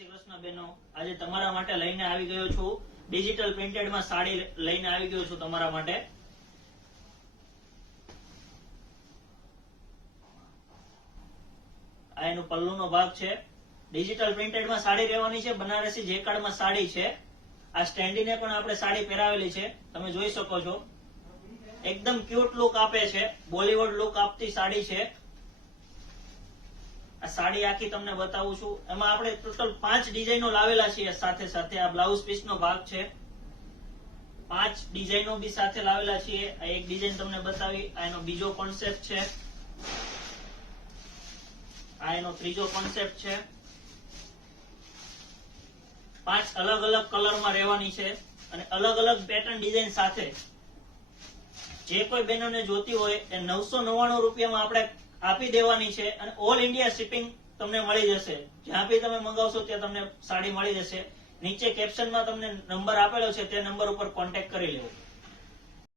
શ્રી કૃષ્ણ બેનો, આજે તમારા માટે લઈને આવી ગયો છું ડિજિટલ પ્રિન્ટેડ માં સાડી લઈને આવી ગયો છું તમારા માટે. આ એનો પલ્લુનો ભાગ છે. ડિજિટલ પ્રિન્ટેડ માં સાડી રહેવાની છે. બનારસી જેકાર્ડ માં સાડી છે. આ સ્ટેન્ડીને પણ આપણે સાડી પહેરાવેલી છે, તમે જોઈ શકો છો. એકદમ ક્યુટ લુક આપે છે, બોલીવુડ લુક આપતી સાડી છે. આ સાડી આખી તમને બતાવું છું. એમાં આપણે ટોટલ 5 ડિઝાઇનો લાવેલા છીએ સાથે સાથે. આ બ્લાઉઝ પીસ નો ભાગ છે. 5 ડિઝાઇનો બી સાથે લાવેલા છીએ. આ એક ડિઝાઇન તમને બતાવી. આ એનો બીજો કોન્સેપ્ટ છે. આ એનો ત્રીજો કોન્સેપ્ટ છે. 5 અલગ અલગ કલરમાં રહેવાની છે અને અલગ અલગ પેટર્ન ડિઝાઇન સાથે. જે કોઈ બહેનોને જોતી હોય એ 999 રૂપિયામાં આપણે આપી દેવાની છે અને ઓલ ઇન્ડિયા શિપિંગ તમને મળી જશે. જ્યાં બી તમે મંગાવશો ત્યાં તમને સાડી મળી જશે. નીચે કેપ્શનમાં તમને નંબર આપેલો છે, તે નંબર ઉપર કોન્ટેક્ટ કરી લેવો.